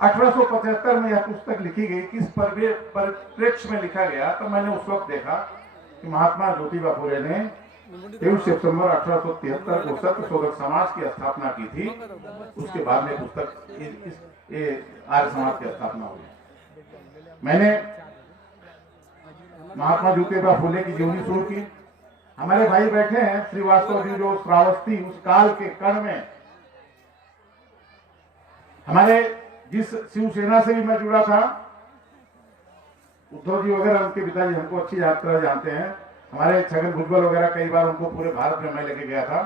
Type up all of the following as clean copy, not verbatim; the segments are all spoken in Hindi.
1875 में यह पुस्तक लिखी गई, किस परिप्रेक्ष्य में लिखा गया, तो मैंने उस वक्त देखा कि महात्मा ज्योतिबा फुले ने 23 सितंबर 1873 को सत्य शोधक समाज की स्थापना की थी। उसके बाद में पुस्तक आर्य समाज की स्थापना हुई। मैंने महात्मा ज्योतिबा फुले की जीवनी शुरू की। हमारे भाई बैठे हैं श्रीवास्तव जी, जो श्रावस्ती उस काल के कण में हमारे जिस शिवसेना से भी मैं जुड़ा था, उद्धव जी वगैरह उनके पिताजी हमको अच्छी तरह जानते हैं। हमारे छगन भुजबल वगैरह कई बार उनको पूरे भारत में मैं लेके गया था।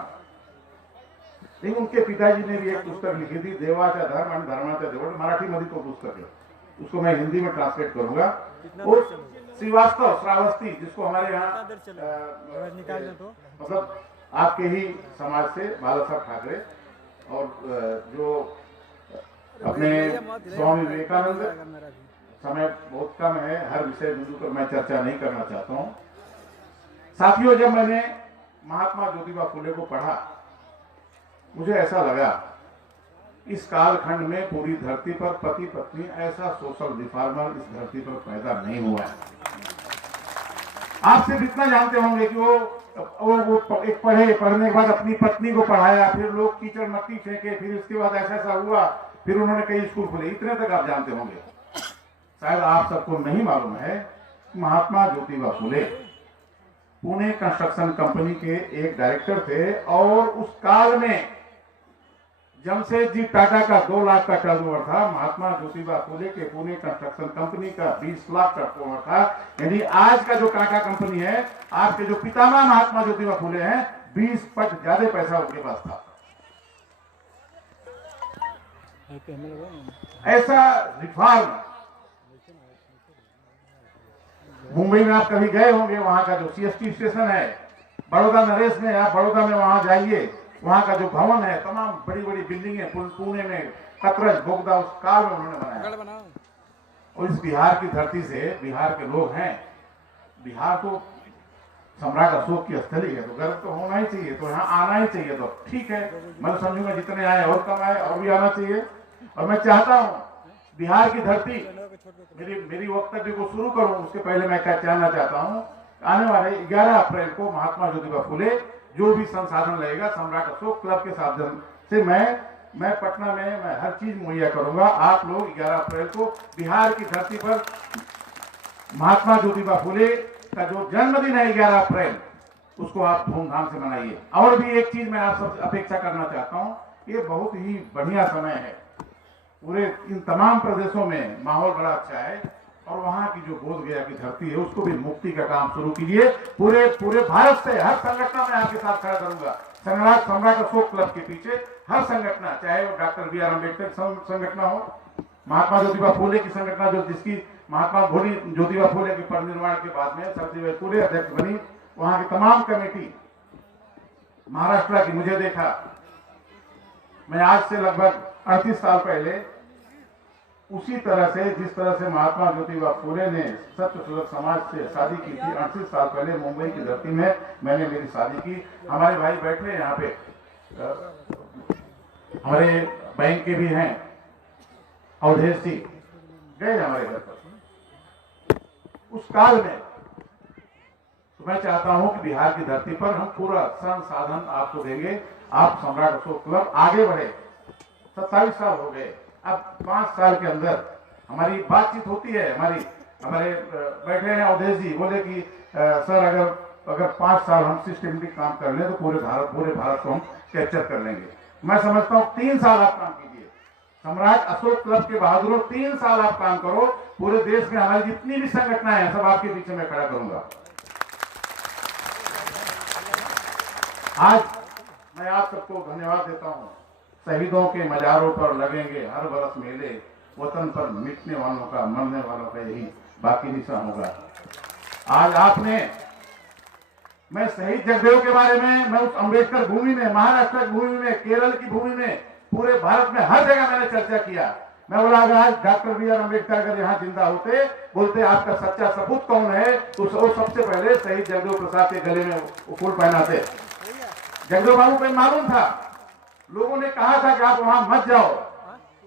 लेकिन उनके पिताजी ने भी एक पुस्तक लिखी थी, देवाचा धर्म आणि धर्माचा देवळ, मराठी मध्ये तो पुस्तक है, उसको मैं हिंदी में ट्रांसलेट करूंगा। वो श्रीवास्तव श्रावस्ती, जिसको हमारे यहाँ मतलब आपके ही समाज से बाला साहब ठाकरे और जो अपने स्वामी विवेकानंद, समय बहुत कम है, हर विषय बिंदु पर मैं चर्चा नहीं करना चाहता हूं। साथियों, जब मैंने महात्मा ज्योतिबा फुले को पढ़ा, मुझे ऐसा लगा इस कालखंड में पूरी धरती पर पति पत्नी ऐसा सोशल रिफॉर्मर इस धरती पर पैदा नहीं हुआ है। आप सिर्फ इतना जानते होंगे कि वो एक पढ़ने के बाद अपनी पत्नी को पढ़ाया, फिर लोग कीचड़ मट्टी फेंके, फिर उसके बाद ऐसा ऐसा हुआ, फिर उन्होंने कई स्कूल खोले, इतने तक आप जानते होंगे। शायद आप सबको नहीं मालूम है महात्मा ज्योतिबा फुले पुणे कंस्ट्रक्शन कंपनी के एक डायरेक्टर थे और उस काल में जमशेदजी टाटा का 2 लाख का टर्नओवर था, महात्मा ज्योतिबा फुले के पुणे कंस्ट्रक्शन कंपनी का 20 लाख का टर्नओवर था। यानी आज का जो टाटा कंपनी है, आपके जो पितामह महात्मा ज्योतिबा फुले हैं, 20 पट ज्यादा पैसा उनके पास था। ऐसा रिफॉर्म मुंबई में आप कभी गए होंगे, वहां का जो सीएसटी स्टेशन है बड़ौदा नरेश में, आप बड़ौदा में वहां जाइए, वहां का जो भवन है, तमाम बड़ी बड़ी बिल्डिंगें पुणे में कतरज बोगदा उस काल में उन्होंने बनाया। और इस बिहार की धरती से, बिहार के लोग हैं, बिहार तो सम्राट अशोक की स्थली है, तो गर्व तो होना ही चाहिए, तो यहाँ आना ही चाहिए। तो ठीक है, मैं समझूंगा जितने आए और कम आए और भी आना चाहिए। और मैं चाहता हूँ बिहार की धरती, मेरी वक्तव्य को शुरू करूं उसके पहले मैं क्या कहना चाहता हूं, आने वाले 11 अप्रैल को महात्मा ज्योतिबा फुले जो भी संसाधन लगेगा सम्राट अशोक क्लब के साधन से मैं पटना में मैं हर चीज मुहैया करूंगा। आप लोग 11 अप्रैल को बिहार की धरती पर महात्मा ज्योतिबा फुले का जो जन्मदिन है 11 अप्रैल, उसको आप धूमधाम से मनाइए। और भी एक चीज मैं आप सबसे अपेक्षा करना चाहता हूँ, ये बहुत ही बढ़िया समय है, पूरे इन तमाम प्रदेशों में माहौल बड़ा अच्छा है और वहां की जो बोध गया की धरती है उसको भी मुक्ति का काम शुरू कीजिए। पूरे भारत से हर संगठन में आपके साथ खड़ा करूंगा। सम्राट अशोक क्लब के पीछे हर संगठन, चाहे वो डॉक्टर बी आर अम्बेडकर संगठन हो, महात्मा ज्योतिबा फुले की संगठन जो जिसकी महात्मा ज्योतिबा फुले के परिनिर्वाण के बाद में सरदार फुले अध्यक्ष बनी, वहां की तमाम कमेटी महाराष्ट्र की, मुझे देखा, मैं आज से लगभग 38 साल पहले उसी तरह से जिस तरह से महात्मा ज्योतिबा फुले ने सत्य शोधक समाज से शादी की थी, 38 साल पहले मुंबई की धरती में मैंने मेरी शादी की। हमारे भाई बैठे हैं यहाँ पे, हमारे बैंक के भी हैं, अवधेश जी गए हमारे घर पर उस काल में। तो मैं चाहता हूं कि बिहार की धरती पर हम पूरा संसाधन आपको देंगे। आप सम्राट अशोक क्लब आगे बढ़े, 27 साल हो गए, अब 5 साल के अंदर हमारी बातचीत होती है। हमारे बैठे हैं अवधेश जी, बोले कि सर अगर 5 साल हम सिस्टमेटिक काम कर लें तो पूरे भारत को हम कैप्चर कर लेंगे। मैं समझता हूँ 3 साल आप काम कीजिए, सम्राट अशोक क्लब के बहादुरों 3 साल आप काम करो, पूरे देश में हमारी जितनी भी संगठनाएं हैं सब आपके पीछे मैं खड़ा करूंगा। आज मैं आप सबको धन्यवाद देता हूं। शहीदों के मजारों पर लगेंगे हर बरस मेले, वतन पर मिटने वालों का मरने वालों का यही बाकी निशान होगा। आज आपने, मैं शहीद जगदेव के बारे में, मैं उस अम्बेडकर भूमि में, महाराष्ट्र की भूमि में, केरल की भूमि में, पूरे भारत में हर जगह मैंने चर्चा किया। मैं बोला अगर आज डॉक्टर बी आर अम्बेडकर अगर यहाँ जिंदा होते, बोलते आपका सच्चा सबूत कौन है, तो वो सबसे पहले शहीद जगदेव प्रसाद के गले में फूल पहनाते। जगदेव बाबू को मालूम था लोगों ने कहा था कि आप वहां मत जाओ,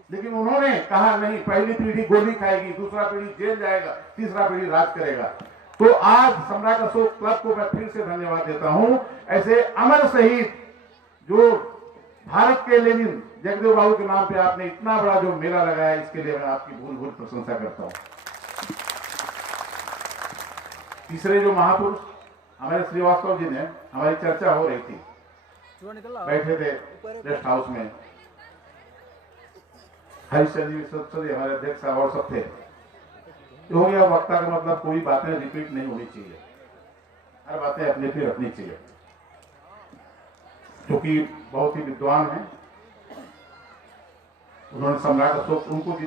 लेकिन उन्होंने कहा नहीं, पहली पीढ़ी गोली खाएगी, दूसरा पीढ़ी जेल जाएगा, तीसरा पीढ़ी राज करेगा। तो आज सम्राट अशोक क्लब को मैं फिर से धन्यवाद देता हूं। ऐसे अमर शहीद जो भारत के लेनिन जगदेव बाबू के नाम पे आपने इतना बड़ा जो मेला लगाया, इसके लिए मैं आपकी भूल भूल प्रशंसा करता हूं। तीसरे जो महापुरुष हमारे श्रीवास्तव जी ने, हमारी चर्चा हो रही थी, बैठे थे रेस्ट हाउस में, हरिश्चंद्र जी सदस्य हमारे अध्यक्ष साहब और सब थे। हो गया वक्ता का मतलब कोई बातें रिपीट नहीं होनी चाहिए, हर बातें अपने पे रखनी चाहिए, क्योंकि बहुत ही विद्वान हैं। उन्होंने सम्राट अशोक, उनको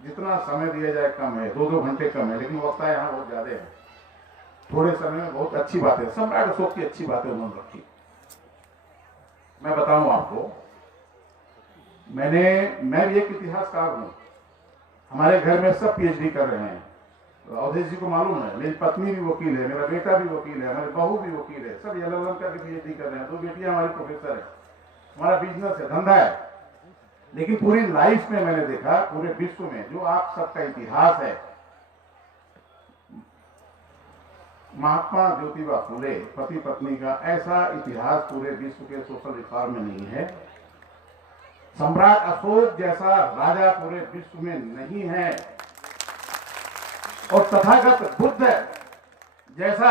जितना समय दिया जाए कम है, 2-2 घंटे कम है, लेकिन वक्ता यहाँ बहुत ज्यादा है। थोड़े समय में बहुत अच्छी बातें, सम्राट अशोक की अच्छी बातें उन्होंने रखी। मैं बताऊं आपको, मैं भी एक इतिहासकार हूं। हमारे घर में सब पीएचडी कर रहे हैं, तो अवधेश जी को मालूम है, मेरी पत्नी भी वकील है, मेरा बेटा भी वकील है, हमारी बहू भी वकील है, सब LLM करके पीएचडी कर रहे हैं। 2 बेटियां हमारी प्रोफेसर है, हमारा बिजनेस है, धंधा है। लेकिन पूरी लाइफ में मैंने देखा, पूरे विश्व में जो आप सबका इतिहास है, महात्मा ज्योतिबा फुले पति पत्नी का, ऐसा इतिहास पूरे विश्व के सोशल रिफॉर्म में नहीं है। सम्राट अशोक जैसा राजा पूरे विश्व में नहीं है, और तथागत बुद्ध जैसा,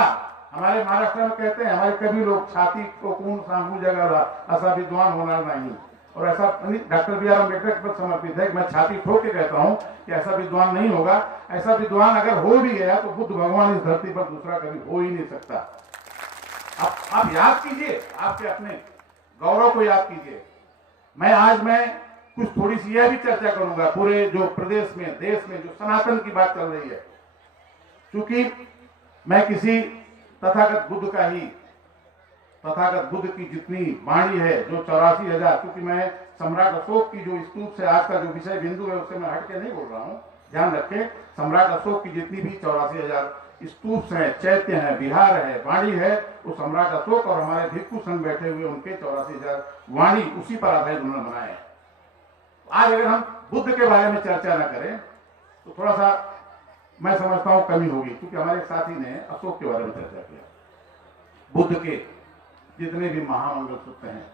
हमारे महाराष्ट्र में कहते हैं, हमारे कभी लोग छाती को कौन सांगू जगह ऐसा विद्वान होना नहीं, और ऐसा डॉक्टर BR अम्बेडकर पर समर्पित है कि मैं छाती ठोक के कहता हूं कि ऐसा विद्वान नहीं होगा। ऐसा विद्वान अगर हो भी गया तो बुद्ध भगवान इस धरती पर दूसरा कभी हो ही नहीं सकता। आप याद कीजिए, आपके अपने गौरव को याद कीजिए। मैं कुछ थोड़ी सी यह भी चर्चा करूंगा, पूरे जो प्रदेश में, देश में जो सनातन की बात चल रही है, क्योंकि मैं किसी तथागत बुद्ध की जितनी वाणी है, जो 84,000, क्योंकि मैं सम्राट अशोक की जो स्तूप से आज का जो विषय बिंदु है उससे मैं हट के नहीं बोल रहा हूं, ध्यान रखें। सम्राट अशोक की जितनी भी 84,000 स्तूप हैं, चैत्य हैं, विहार है, वाणी है, वो सम्राट अशोक और हमारे भिक्षु संघ बैठे हुए उनके 84,000 वाणी उसी पर आधारित उन्होंने बनाए हैं। आज अगर हम बुद्ध के बारे में चर्चा न करें तो थोड़ा सा मैं समझता हूं कमी होगी, क्योंकि हमारे एक साथी ने अशोक के बारे में चर्चा किया। बुद्ध के जितने भी महामंगल सूत्र हैं,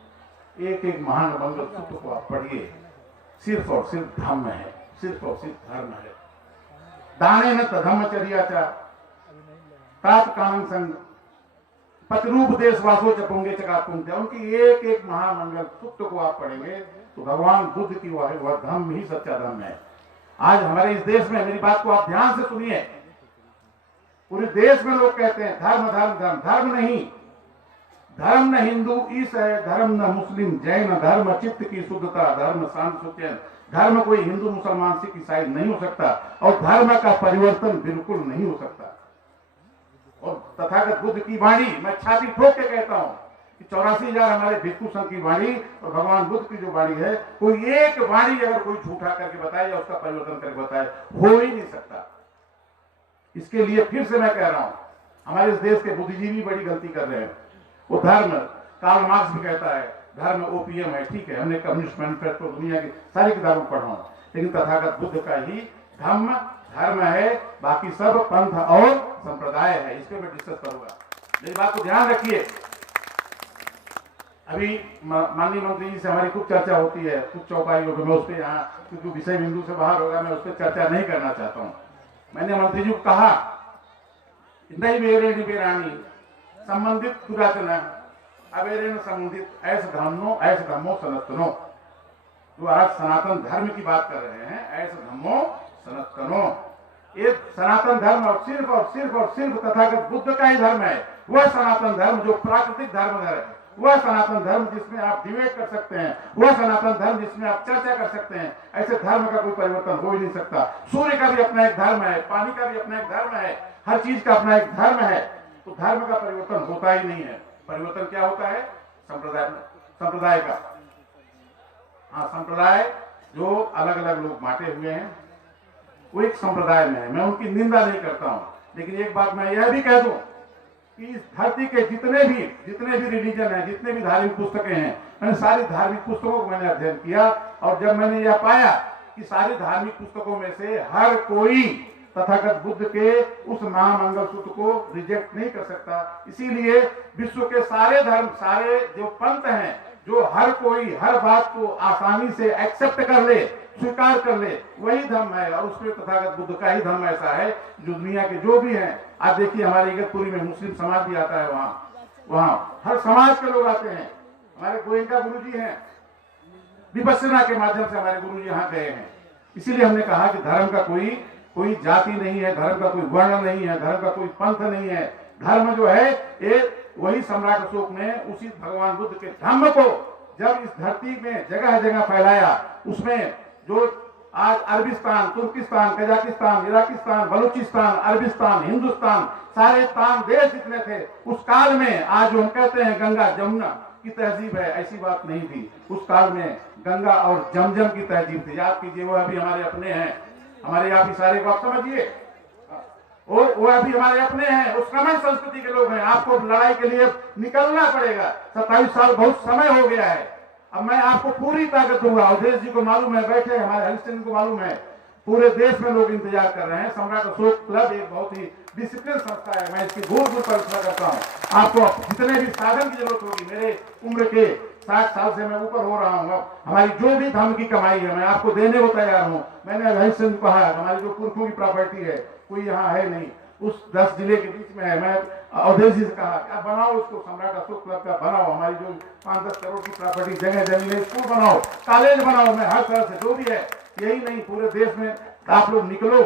एक एक महामंगल सूत्र को आप पढ़िए, सिर्फ और सिर्फ धम्म है, सिर्फ और सिर्फ धर्म है। दाने न धम्मचर्या तात कानन संग पतरूप देश वासो चपुंगे चका पुंते, उनकी एक एक महामंगल सूत्र को आप पढ़ेंगे तो भगवान बुद्ध की वह धर्म ही सच्चा धर्म है। आज हमारे इस देश में, मेरी बात को आप ध्यान से सुनिए, पूरे देश में लोग कहते हैं धर्म धर्म धर्म, धर्म नहीं, धर्म न हिंदू ईस है, धर्म न मुस्लिम जैन, धर्म चित्त की शुद्धता, धर्म शांत सुचैन। धर्म कोई हिंदू मुसलमान सिख ईसाई नहीं हो सकता, और धर्म का परिवर्तन बिल्कुल नहीं हो सकता। और तथागत बुद्ध की वाणी मैं छाती ठोक के कहता हूं कि 84,000 हमारे भिक्षु संघ की वाणी और भगवान बुद्ध की जो वाणी है, कोई एक वाणी अगर कोई झूठा करके बताए या उसका परिवर्तन करके बताए, हो ही नहीं सकता। इसके लिए फिर से मैं कह रहा हूं, हमारे इस देश के बुद्धिजीवी बड़ी गलती कर रहे हैं। वो धर्म, कार्ल मार्क्स भी कहता है धर्म ओपीएम है, ठीक है, हमने कम्युनिस्ट मैनिफेस्टो दुनिया की सारी किताबों पढ़ा हूं, लेकिन तथागत बुद्ध का ही धर्म है, बाकी सब पंथ और संप्रदाय है। इस पे मैं डिस्कस करूंगा, मेरी बात को ध्यान रखिए। अभी माननीय मंत्री जी से हमारी खूब चर्चा होती है, कुछ चौपाइयों में, मैं उस पर यहाँ, क्योंकि विषय बिंदु से बाहर होगा, मैं उस पर चर्चा नहीं करना चाहता हूँ। मैंने मंत्री जी को कहा, नहीं बेरे निबेरानी संबंधित दुराचना अवेरे संबंधित ऐसे धर्मो सनातनो, जो आज सनातन धर्म की बात कर रहे हैं, ऐसे धर्मो सनातनो, एक सनातन धर्म और सिर्फ तथागत बुद्ध का ही धर्म है। वह सनातन धर्म जो प्राकृतिक धर्म है, वह सनातन धर्म जिसमें आप डिबेट कर सकते हैं, वह सनातन धर्म जिसमें आप चर्चा कर सकते हैं। ऐसे धर्म का कोई परिवर्तन हो ही नहीं सकता। सूर्य का भी अपना एक धर्म है, पानी का भी अपना एक धर्म है, हर चीज का अपना एक धर्म है। तो धर्म का परिवर्तन होता ही नहीं है। परिवर्तन क्या होता है? संप्रदाय का। हाँ, संप्रदाय जो अलग अलग लोग बांटे हुए हैं, वो एक संप्रदाय में है। मैं उनकी निंदा नहीं करता हूं, लेकिन एक बात मैं यह भी कह दूं, कि इस धरती के जितने भी रिलीजन है, जितने भी धार्मिक पुस्तकें हैं, मैंने सारी धार्मिक पुस्तकों को मैंने अध्ययन किया और जब मैंने यह पाया कि सारी धार्मिक पुस्तकों में से हर कोई तथागत बुद्ध के उस महामंगल सूत्र को रिजेक्ट नहीं कर सकता, इसीलिए विश्व के सारे धर्म, सारे जो पंथ हैं, जो हर कोई हर बात को आसानी से एक्सेप्ट कर ले, स्वीकार कर ले, वही धर्म है। और उसमें तथागत बुद्ध का ही धर्म ऐसा है जो दुनिया के जो भी हैं, आप देखिए हमारे इगतपुरी में मुस्लिम समाज भी आता है, वहाँ हर समाज के लोग आते हैं। हमारे गोयनका गुरु जी हैं, विपश्यना के माध्यम से हमारे गुरु जी यहाँ गए हैं। इसीलिए हमने कहा कि धर्म का कोई जाति नहीं है, धर्म का कोई वर्ण नहीं है, धर्म का कोई पंथ नहीं है। धर्म जो है ये वही सम्राट अशोक ने उसी भगवान बुद्ध के धम्म को जब इस धरती में जगह जगह फैलाया, उसमें जो आज अरबिस्तान, तुर्किस्तान, कजाकिस्तान, इराकिस्तान, बलूचिस्तान, अरबिस्तान, हिंदुस्तान, सारे तान देश जितने थे उस काल में, आज जो हम कहते हैं गंगा जमुना की तहजीब है, ऐसी बात नहीं थी। उस काल में गंगा और जमजम की तहजीब थी। याद कीजिए, वो अभी हमारे अपने हैं, हमारे आप इशारे को आप समझिए, वो अभी हमारे अपने हैं, उस कमन संस्कृति के लोग हैं। आपको लड़ाई के लिए निकलना पड़ेगा। 27 साल बहुत समय हो गया है। अब मैं आपको पूरी ताकत दूंगा। अवधेश जी को मालूम है, बैठे हमारे हरिश्चंद्र को मालूम है, पूरे देश में लोग इंतजार कर रहे हैं। सम्राट अशोक क्लब एक बहुत ही डिसिप्लिन संस्था है, मैं इसकी भूल परिचय करता हूँ। आपको जितने भी साधन की जरूरत होगी, मेरे उम्र के 60 साल से मैं ऊपर हो रहा हूँ, हमारी जो भी धर्म की कमाई है मैं आपको देने को तैयार हूँ। मैंने हरिश्चंद्र को कहा, हमारी जो पुरखों की प्रॉपर्टी है कोई यहाँ है नहीं, उस 10 जिले के बीच में है। मैं अवधेश जी से कहा आप बनाओ उसको, सम्राट अशोक क्लब का बनाओ, हमारी जो 5-10 करोड़ की प्रॉपर्टी, जगह जमीन, स्कूल बनाओ, कॉलेज बनाओ, मैं हर तरह से जो भी है, यही नहीं पूरे देश में आप लोग निकलो,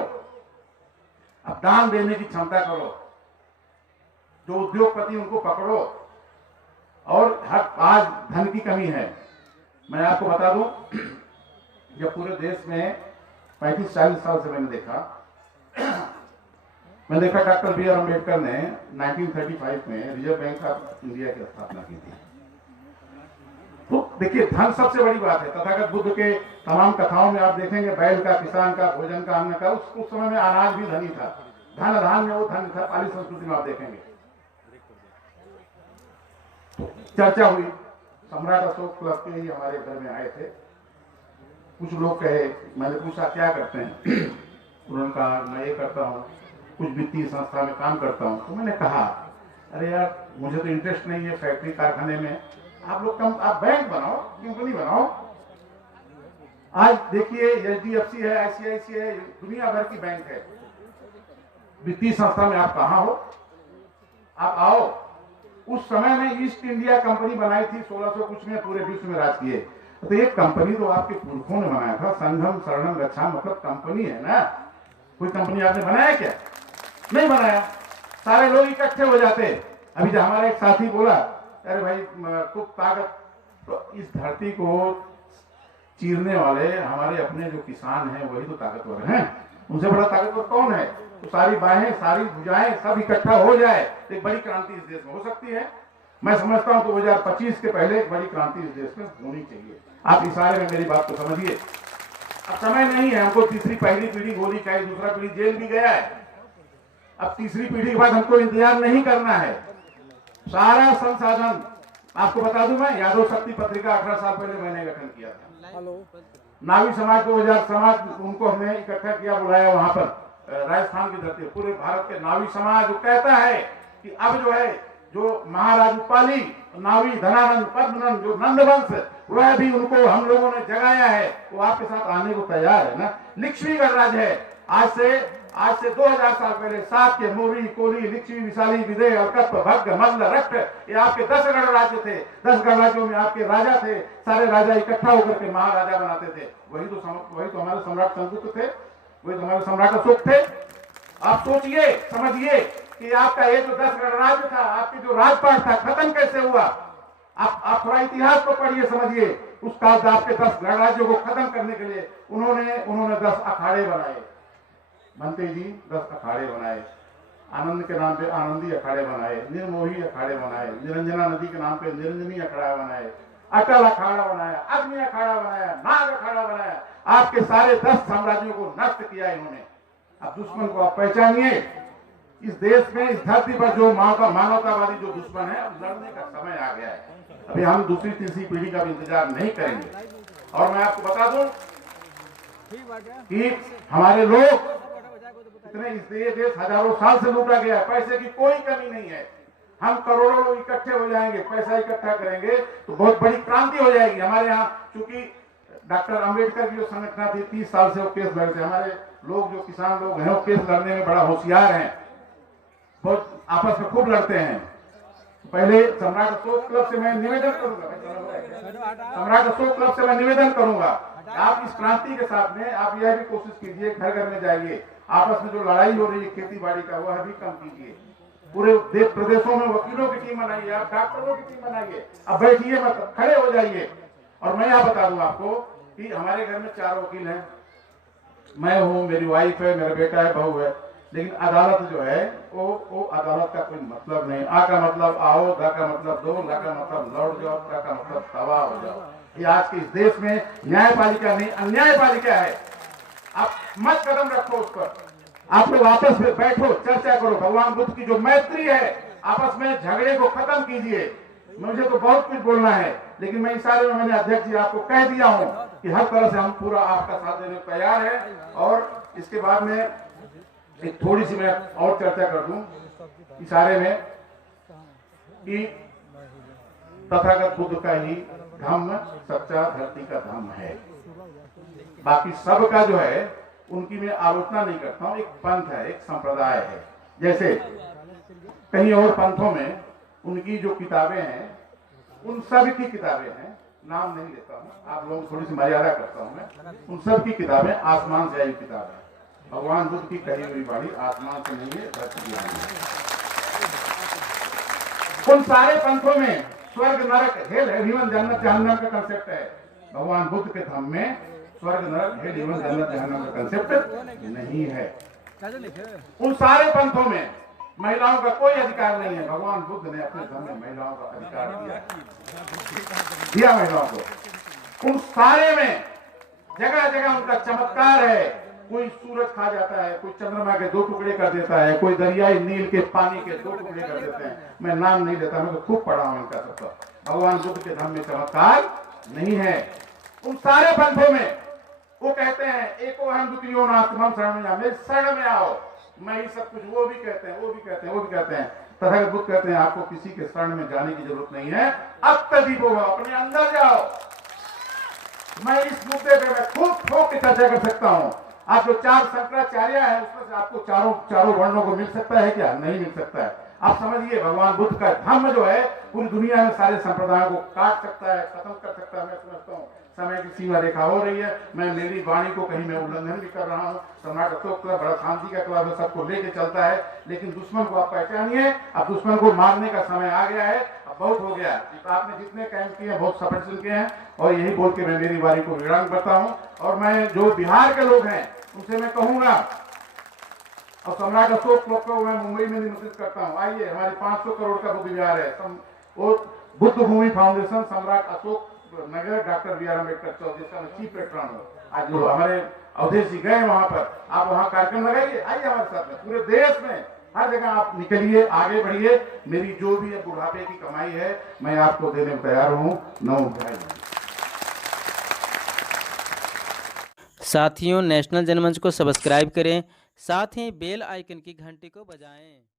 अब दान देने की क्षमता करो, जो उद्योगपति उनको पकड़ो। और आज धन की कमी है। मैं आपको बता दूं, जब पूरे देश में 35-40 साल से मैंने देखा डॉक्टर बी आर अम्बेडकर ने 1935 में रिजर्व बैंक ऑफ इंडिया की स्थापना की थी। तो देखिए, धन सबसे बड़ी बात है। तथागत बुद्ध के तमाम कथाओं में आप देखेंगे बैल का, किसान का, भोजन का, अन्न का, उस समय में अनाज भी धनी था। धन धान में वो धन था। पाली संस्कृति में आप देखेंगे। तो चर्चा हुई, सम्राट अशोक क्लब के ही हमारे घर में आए थे। कुछ लोग कहे, मैंने पूछा क्या करते हैं? उन्होंने कहा मैं ये करता हूँ, कुछ वित्तीय संस्था में काम करता हूँ। तो मैंने कहा अरे यार, मुझे तो इंटरेस्ट नहीं है फैक्ट्री कारखाने में, आप लोग आप बैंक बनाओ, कंपनी बनाओ। आज देखिए HDFC है, ICICI है, दुनिया भर की बैंक है। वित्तीय संस्था में आप कहाँ हो? आप आओ। उस समय में ईस्ट इंडिया कंपनी बनाई थी 1600 कुछ में, पूरे विश्व में राज किए। तो एक कंपनी तो आपके पुरखों ने बनाया था, संघम शरणम गच्छामि, मतलब कंपनी है ना। कोई कंपनी आपने बनाया क्या? नहीं बनाया। सारे लोग इकट्ठे हो जाते। अभी जो हमारा एक साथी बोला, अरे भाई खूब ताकत, तो इस धरती को चीरने वाले हमारे अपने जो किसान हैं वही तो ताकतवर हैं। उनसे बड़ा ताकतवर कौन है? तो सारी बाहें, सारी भुजाएं सब इकट्ठा हो जाए तो एक बड़ी क्रांति इस देश में हो सकती है। मैं समझता हूं 2025 के पहले एक बड़ी क्रांति इस देश में होनी चाहिए। आप इशारे में मेरी बात को समझिए। अब समय नहीं है, हमको तीसरी पहली पीढ़ी गोली खाई, दूसरा पीढ़ी जेल भी गया है। अब तीसरी पीढ़ी के बाद हमको इंतजार नहीं करना है। सारा संसाधन आपको बता दूं, मैं यादव शक्ति पत्रिका 18 साल पहले मैंने गठन किया था। नावी समाज 2000 समाज, उनको हमने इकट्ठा किया, बुलाया वहां पर राजस्थान की धरती, पूरे भारत के नावी समाज कहता है कि अब जो है, जो महाराज उपाली, नावी धनानंद, पद्मनंद, जो नंदवंश, वह भी उनको हम लोगों ने जगाया है, वो आपके साथ आने को तैयार है ना। लिच्छवी गणराज्य है। आज से 2000 साल पहले सात के मोरी, कोली, लिच्छवी, विशाली, विदय, अलकत्व, भग्ग, मल्ल, रक्त, ये आपके 10 गणराज्य थे। 10 गणराज्यों में आपके राजा थे। सारे राजा इकट्ठा होकर के महाराजा बनाते थे। वही तो हमारे सम्राट शंकुतुत थे, वही तो हमारे सम्राट अशोक थे। आप सोचिए, समझिए कि आपका ये जो 10 गणराज्य था, आपके जो राजपाट था, खत्म कैसे हुआ? आप थोड़ा इतिहास को पढ़िए, समझिए। उस काल से आपके 10 गणराज्यों को खत्म करने के लिए उन्होंने 10 अखाड़े बनाए। बनते जी 10 अखाड़े बनाए। आनंद के नाम पे आनंदी अखाड़े बनाए, निर्मोही अखाड़े बनाए, निरंजना नदी के नाम पे निरंजनी अखाड़ा बनाए, अटल अखाड़ा बनाया, अग्नि अखाड़ा बनाया, नाग अखाड़ा बनाया। आपके सारे 10 साम्राज्यों को नष्ट किया इन्होंने। अब दुश्मन को आप पहचानिए। इस देश में, इस धरती पर जो मानवतावादी जो दुश्मन है, अब लड़ने का समय आ गया है। अभी हम दूसरी तीसरी पीढ़ी का भी इंतजार नहीं करेंगे। और मैं आपको बता दूं कि हमारे लोग इतने, ये देश हजारों साल से लूटा गया है, पैसे की कोई कमी नहीं है। हम करोड़ों लोग इकट्ठे हो जाएंगे, पैसा इकट्ठा करेंगे तो बहुत बड़ी क्रांति हो जाएगी। हमारे यहाँ चूंकि डॉक्टर अंबेडकर की जो संगठन थी, 30 साल से वो केस लड़ते हैं। हमारे लोग जो किसान लोग हैं वो केस लड़ने में बड़ा होशियार हैं, बहुत आपस में खूब लड़ते हैं। पहले सम्राट अशोक क्लब से मैं निवेदन करूंगा, सम्राट अशोक क्लब से मैं निवेदन करूंगा, आप इस क्रांति के साथ में आप यह भी कोशिश कीजिए, घर घर में जाइए, आपस में जो लड़ाई हो रही है खेती बाड़ी का, वह भी कम कीजिए। पूरे देश प्रदेशों में वकीलों की टीम बनाइए, आप डॉक्टरों की टीम बनाइए, अब बैठिए मत, खड़े हो जाइए। और मैं यहाँ बता दूं आपको कि हमारे घर में 4 वकील हैं, मैं हूँ, मेरी वाइफ है, मेरा बेटा है, बहू है। लेकिन अदालत जो है वो अदालत का कोई मतलब नहीं। आ का मतलब आओ, दा का मतलब दो, ला का मतलब लौट जाओ, ता का मतलब तबाह हो जाओ। ये आज के इस देश में न्यायपालिका नहीं, अन्यायपालिका है। आप मत कदम रखो उस पर, आप लोग आपस में बैठो, चर्चा करो। भगवान बुद्ध की जो मैत्री है, आपस में झगड़े को खत्म कीजिए। मुझे तो बहुत कुछ बोलना है, लेकिन मैं इशारे में मैंने अध्यक्ष जी आपको कह दिया हूं कि हर तरह से हम पूरा आपका साथ देने को तैयार है। और इसके बाद में एक थोड़ी सी मैं और चर्चा कर दूं इशारे में कि तथागत बुद्ध का ही धम्म सच्चा धरती का धम्म है। बाकी सब का जो है उनकी मैं आलोचना नहीं करता हूं। एक पंथ है, एक संप्रदाय है। जैसे कहीं और पंथों में उनकी जो किताबें हैं, उन सब की किताबें हैं, नाम नहीं लेता हूं, आप लोगों थोड़ी सी मर्यादा करता हूं मैं, उन सब की किताबें आसमान से आई किताब है। भगवान बुद्ध की कही हुई वाणी आसमान से नहीं है, धरती की वाणी है। उन सारे पंथों में स्वर्ग नरक हेल हेवन जन्नत जहन्नम का कंसेप्ट है। भगवान बुद्ध के धम्म में स्वर्ग नरक हेल हेवन जन्नत जहन्नम का कंसेप्ट नहीं है। उन सारे पंथों में महिलाओं का कोई अधिकार नहीं है। भगवान बुद्ध ने अपने धर्म में महिलाओं का अधिकार दिया महिलाओं को। उन सारे में जगह जगह उनका चमत्कार है। कोई सूरज खा जाता है, कोई चंद्रमा के 2 टुकड़े कर देता है, कोई दरियाई नील के पानी के 2 टुकड़े कर देते हैं। मैं नाम नहीं लेता, मैं तो खूब पढ़ा हूं इनका सबका। भगवान बुद्ध के धर्म में चमत्कार नहीं है। उन सारे पंथों में वो कहते हैं एको हम द्वितीयो नास्ति शरण में आओ, मैं ही सब कुछ। वो भी कहते हैं, वो भी कहते हैं, वो भी कहते हैं। तथागत बुद्ध कहते हैं आपको किसी के शरण में जाने की जरूरत नहीं है, अत्यधिको अपने अंदर जाओ। मैं इस मुद्दे पे मैं खूब ठोक के चर्चा कर सकता हूं। आप जो 4 शंकराचार्य है उसमें से आपको चारों वर्णों को मिल सकता है क्या? नहीं मिल सकता है। आप समझिए भगवान बुद्ध का धम्म जो है पूरी दुनिया में सारे संप्रदायों को काट सकता है, खत्म कर सकता है। मैं समझता हूँ समय की सीमा रेखा हो रही है। मैं मेरी वाणी को कहीं मैं उल्लंघन भी कर रहा हूँ। सम्राट अशोक क्लब बड़ा शांति का क्लब है, सबको लेके चलता है, लेकिन दुश्मन को आप पहचानिए। अब दुश्मन को मारने का समय आ गया है, अब बहुत हो गया। आपने जितने कैंप किए बहुत सफल किए हैं, और यही बोल के मैं मेरी वाणी को विराम करता हूँ। और मैं जो बिहार के लोग हैं उनसे मैं कहूंगा, और सम्राट अशोक क्लब को मैं मुंबई में निमंत्रित करता हूँ, आइए। हमारे 500 करोड़ का बुद्ध विहार है, वो बुद्ध भूमि फाउंडेशन सम्राट Ashok Nagar, doctor B are Ambedkar चौक, जिसका मैं चीफ पेट्रन हूँ। आज जो हमारे अवधेश जी गए वहां पर, आप वहां कार्यक्रम लगाइए, आइए हमारे साथ में। पूरे देश में हर जगह आप निकलिए, आगे बढ़िए। मेरी जो भी बुढ़ापे की कमाई है मैं आपको देने को तैयार हूँ। साथियों, नेशनल जनमंच को सब्सक्राइब करें, साथ ही बेल आइकन की घंटी को बजाएं।